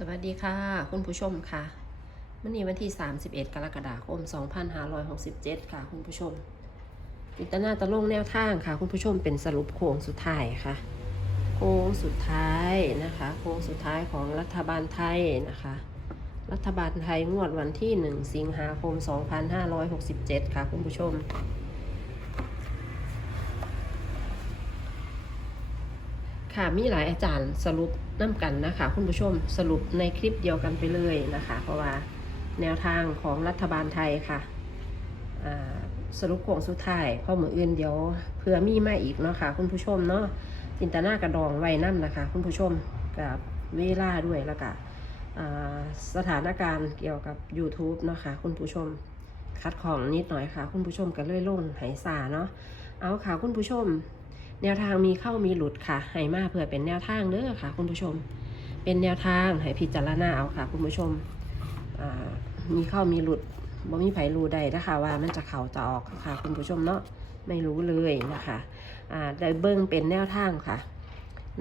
สวัสดีค่ะ คุณผู้ชมค่ะวันนี้วันที่ 31 กรกฎาคม 2567 ค่ะ คุณผู้ชมอินตนาตะลงแนวทางค่ะ คุณผู้ชมเป็นสรุปโค้งสุดท้ายค่ะ โค้งสุดท้ายนะคะ โค้งสุดท้ายของรัฐบาลไทยนะคะ รัฐบาลไทยงวดวันที่ 1 สิงหาคม 2567 ค่ะ คุณผู้ชม ค่ะมีหลายอาจารย์สรุปน้ำกันนะคะ คุณผู้ชมสรุปในคลิปเดียวกันไปเลยนะคะ เพราะว่าแนวทางของรัฐบาลไทยค่ะสรุปโค้งสุดท้ายข้อมืออื่นเดี๋ยวเพื่อมีมาอีกเนาะค่ะ คุณผู้ชมเนาะจินตนากระดองไว้นั่นนะคะ คุณผู้ชมกับเวลาด้วยแล้วก็สถานการณ์เกี่ยวกับ YouTube เนาะค่ะคุณผู้ชมคัดของนิดหน่อยค่ะ คุณผู้ชมก็เลยลงไหสาเนาะเอาค่ะคุณผู้ชม แนวทางมีเข้ามีหลุดค่ะให้มาเพื่อเป็นแนวทางเด้อค่ะ คุณผู้ชม เป็นแนวทางให้พิจารณาเอาค่ะ คุณผู้ชมมีเข้ามีหลุดบ่มีไผรู้ใดนะคะว่ามันจะเข่าจะออกค่ะ คุณผู้ชมเนาะไม่รู้เลยนะคะได้เบิ้งเป็นแนวทางค่ะ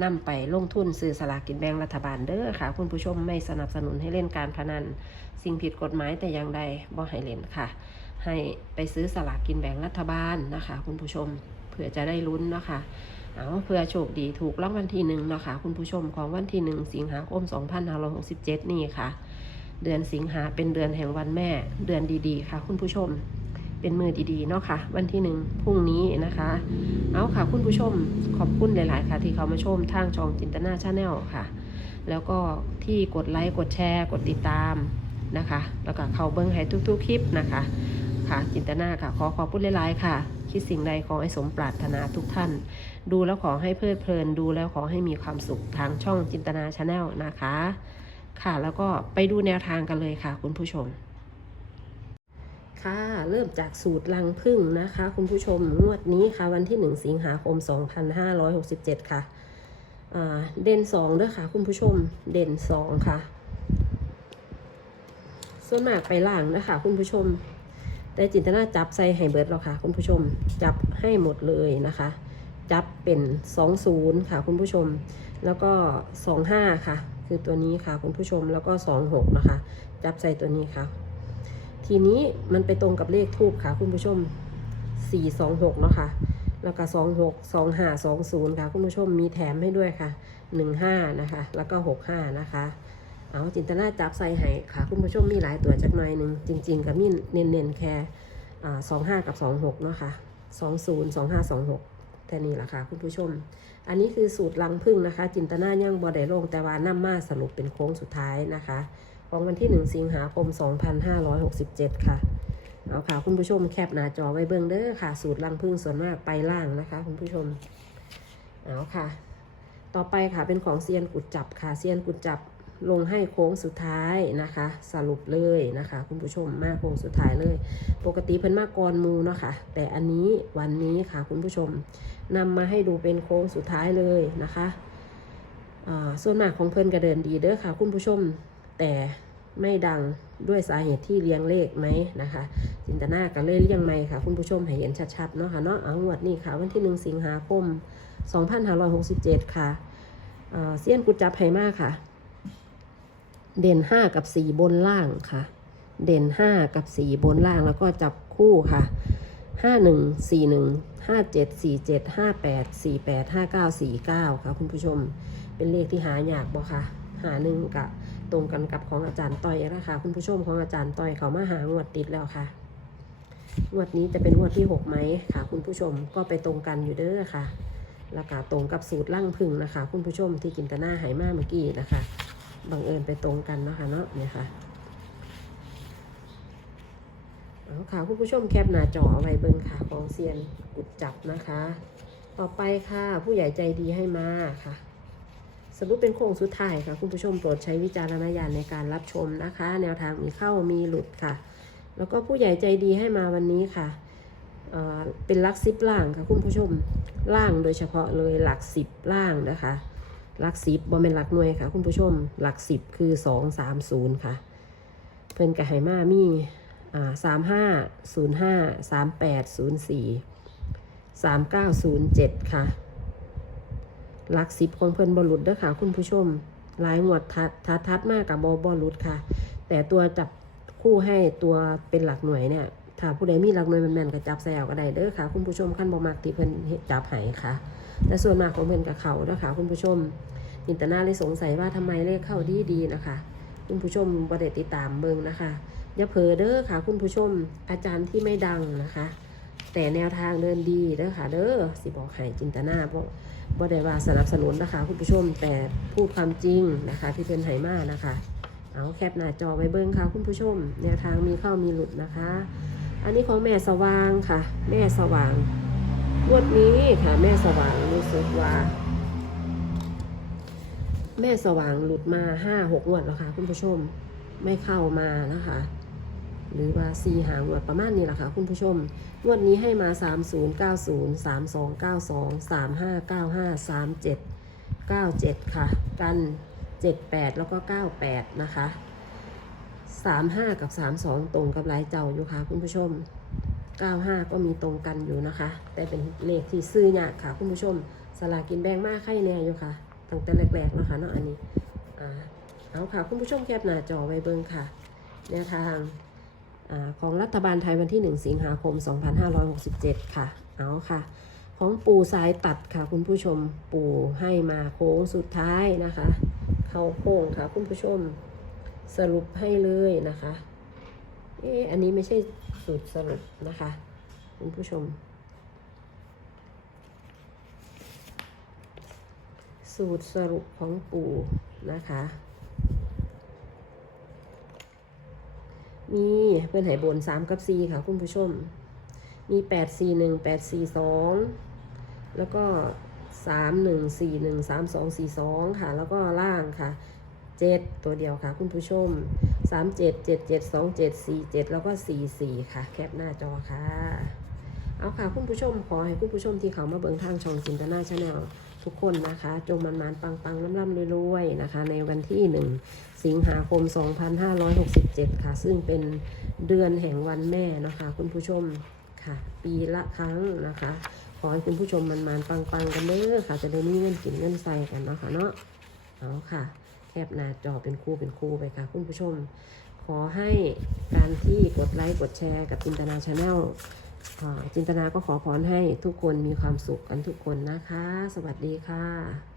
นำไปลงทุนซื้อสลากกินแบ่งรัฐบาลเด้อค่ะ คุณผู้ชมไม่สนับสนุนให้เล่นการพนัน สิ่งผิดกฎหมายแต่อย่างใดบ่ให้เล่นค่ะ ให้ไปซื้อสลากกินแบ่งรัฐบาลนะคะ คุณผู้ชม เผื่อจะได้ลุ้นเนาะค่ะเอาเพื่อโชคดีถูกรางวัลที่หนึ่งเนาะค่ะคุณผู้ชมของวันที่หนึ่งสิงหาคม 2567 นี่ค่ะ เดือนสิงหาเป็นเดือนแห่งวันแม่ เดือนดีๆ ค่ะ คุณผู้ชมเป็นมือดีๆเนาะค่ะ วันที่หนึ่งพรุ่งนี้นะคะ เอาค่ะคุณผู้ชมขอบคุณหลาย ๆ ค่ะ ที่เขามาชมทางช่องจินตนาชาแนลค่ะ แล้วก็ที่กดไลค์กดแชร์กดติดตามนะคะ แล้วก็เขาเบิ้งให้ทุก ๆ คลิปนะคะ ค่ะจินตนาค่ะขอขอบคุณหลาย ๆ ค่ะ คิดสิ่งใดขอให้สมปรารถนาทุกท่าน ดูแล้วขอให้เพลิดเพลินดูแล้วขอให้มีความสุขทางช่องจินตนาชาแนลนะคะ ค่ะแล้วก็ไปดูแนวทางกันเลยค่ะ คุณผู้ชม ค่ะเริ่มจากสูตรลังพึ่งนะคะ คุณผู้ชมงวดนี้ค่ะ วันที่ 1 สิงหาคม 2567 ค่ะอ่าเด่น2ด้วยค่ะ คุณผู้ชมเด่น2ค่ะ ส่วนมากไปล่างนะคะ คุณผู้ชม แต่จินตนาจับใส่ให้เบิร์ดแล้วค่ะ คุณผู้ชมจับให้หมดเลยนะคะ จับเป็น 20 ค่ะ คุณผู้ชม แล้วก็ 25 ค่ะ คือตัวนี้ค่ะ คุณผู้ชมแล้วก็ 26 นะคะ จับใส่ตัวนี้ค่ะ ทีนี้มันไปตรงกับเลขทูบค่ะ คุณผู้ชม 426 เนาะค่ะแล้วก็26 25 20ค่ะ คุณผู้ชมมีแถมให้ด้วยค่ะ15นะคะ แล้วก็65นะคะ เอาจินตนาจับใส่ให้ค่ะคุณผู้ชมมีหลายตัวจักหน่อยหนึ่งจริง ๆกับมีเน้นๆแค่สองห้ากับสองหกเนาะค่ะสองศูนย์สองห้าสองหกแค่นี้แหละค่ะคุณผู้ชม อันนี้คือสูตรลังพึ่งนะคะ จินตนายังบอได้ลงแต่ว่าน้ำมาสรุปเป็นโค้งสุดท้ายนะคะ ของวันที่1สิงหาคม2567ค่ะเอาค่ะคุณผู้ชมแคปหน้าจอไว้เบิ่งเด้อค่ะ สูตรลังพึ่งส่วนมากไปล่างนะคะ คุณผู้ชมเอาค่ะ ต่อไปค่ะเป็นของเซียนกุดจับค่ะเซียนกุดจับ ลงให้โค้งสุดท้ายนะคะ สรุปเลยนะคะ คุณผู้ชมมาโค้งสุดท้ายเลย ปกติเพิ่นมากกรมูเนาะค่ะแต่อันนี้วันนี้ค่ะคุณผู้ชมนำมาให้ดูเป็นโค้งสุดท้ายเลยนะคะส่วนมากของเพิ่นก็เดินดีเด้อค่ะ คุณผู้ชมแต่ไม่ดังด้วยสาเหตุที่เรียงเลขไหมนะคะ จินตนากันเลยเรียงไหมค่ะ คุณผู้ชมให้เห็นชัดๆเนาะค่ะเนาะเอางวดนี้ค่ะ วันที่1สิงหาคม 2567 ค่ะเอ่อเซียนกุจับให้มากค่ะ เด่น5กับ4บนล่างค่ะ เด่น5กับ4บนล่างแล้วก็จับคู่ค่ะ51 41 57 47 58 48 59 49ค่ะคุณผู้ชมเป็นเลขที่หายากบ่ค่ะ หาหนึ่งกับตรงกันกับของอาจารย์ต้อยนะคะ คุณผู้ชมของอาจารย์ต้อยเขามาหางวดติดแล้วค่ะงวดนี้จะเป็นงวดที่6ไหมค่ะ คุณผู้ชมก็ไปตรงกันอยู่เด้อค่ะแล้วก็ตรงกับสูตรล่างพึ่งนะคะ คุณผู้ชมที่กินตนาไหมากเมื่อกี้นะคะ บังเอิญไปตรงกันเนาะคะเนาะเนี่ยค่ะเอาค่ะคุณผู้ชมแคปหน้าจอเอาไว้เบิ่งค่ะของเซียนกุดจับนะคะ ต่อไปค่ะ ผู้ใหญ่ใจดีให้มาค่ะ สรุปเป็นโค้งสุดท้ายค่ะ คุณผู้ชมโปรดใช้วิจารณญาณในการรับชมนะคะ แนวทางมีเข้ามีหลุดค่ะ แล้วก็ผู้ใหญ่ใจดีให้มาวันนี้ค่ะเเป็นหลักสิบล่างค่ะคุณผู้ชมล่างโดยเฉพาะเลยหลักสิบล่างนะคะ หลักสิบบ่เป็นหลักหน่วยค่ะ คุณผู้ชมหลักสิบคือสองสามศูนย์ค่ะ เพิ่นกับไหมามีอ่าสามห้าศูนย์ห้าสามแปดศูนย์สี่สามเก้าศูนย์เจ็ดค่ะหลักสิบของเพิ่นบรุษเด้อค่ะ คุณผู้ชมหลายงวดทัดทัดทัดมากกับบอบอรุดค่ะ แต่ตัวจับคู่ให้ตัวเป็นหลักหน่วยเนี่ยถ้าผู้ใดมีหลักหน่วยแมนๆก็จับแซวก็ได้เด้อค่ะ คุณผู้ชมขั้นบ่มักที่เพิ่นจับให้ค่ะ แต่ส่วนมากของเพิ่นกับเขาเด้อค่ะคุณผู้ชมจินตนาเลยสงสัยว่าทำไมเลขเข้าดีดีนะคะ คุณผู้ชมบ่ได้ติดตามเบิงนะคะอย่าเผลอเด้อค่ะ คุณผู้ชม อาจารย์ที่ไม่ดังนะคะ แต่แนวทางเดินดีเด้อค่ะเด้อสิบอกให้จินตนาบ่บ่ได้ว่าสนับสนุนนะคะ คุณผู้ชมแต่พูดความจริงนะคะ ที่เพิ่นให้มานะคะ เอาแคปหน้าจอไว้เบิ้งค่ะ คุณผู้ชม แนวทางมีเข้ามีหลุดนะคะ อันนี้ของแม่สว่างค่ะ แม่สว่าง งวดนี้ค่ะแม่สว่างรู้สึกว่า แม่สว่างหลุดมาห้าหกงวดแล้วค่ะคุณผู้ชมไม่เข้ามานะคะ หรือว่าสี่หางวดประมาณนี้แหละค่ะคุณผู้ชมงวดนี้ให้มา3 0 9 0 3 2 9 2 3 5 9 5 3 7 9 7ค่ะ กัน78แล้วก็98นะคะ35กับ32ตรงกับหลายเจ้าอยู่ค่ะคุณผู้ชม 95 ก็มีตรงกันอยู่นะคะ แต่เป็นเลขที่ซื้อยากค่ะคุณผู้ชมสลากินแบ่งมากไข่แน่อยู่ค่ะตั้งแต่แรกๆนะคะเนาะอันนี้อ่าเอาค่ะคุณผู้ชมแคปหน้าจอไว้เบิ่งค่ะแนวทางอาของรัฐบาลไทยวันที่ 1 สิงหาคม 2567 ค่ะเอาค่ะ ของปู่สายตัดค่ะคุณผู้ชมปู่ให้มาโค้งสุดท้ายนะคะ เข้าโค้งค่ะคุณผู้ชมสรุปให้เลยนะคะ เอ๊อันนี้ไม่ใช่สูตรสรุปนะคะคุณผู้ชม สูตรสรุปของปู่นะคะ มีเพื่อนไหบน3กับ4ค่ะคุณผู้ชม มี8 4 1 8 4 2แปดซีสองแล้วก็3 1 4 1 3 2 4 2ค่ะ แล้วก็ล่างค่ะ7ตัวเดียวค่ะคุณผู้ชม 3 7 7 7 2 7 4 7แล้วก็4 4ค่ะ แคปหน้าจอค่ะ เอาค่ะคุณผู้ชมขอให้คุณผู้ชมที่เขามาเบิ่งทางช่องจินตนาชาแนลทุกคนนะคะ จงมันมันปังปังล่ำล่ำรวยๆนะคะ ในวันที่1สิงหาคม 2567 ค่ะ ซึ่งเป็นเดือนแห่งวันแม่นะคะ คุณผู้ชมค่ะ ปีละครั้งนะคะ ขอให้คุณผู้ชมมันมันปังปังกันเด้อค่ะ จะได้มีเงินกินเงินใส่กันเนาะคะเนาะเอาค่ะ คบหน้าจอเป็นคู่เป็นคู่ไปค่ะคุณผู้ชม ขอให้การที่กดไลค์กดแชร์กับจินตนาชาแนลจินตนาก็ขอพรให้ทุกคนมีความสุขกันทุกคนนะคะ สวัสดีค่ะ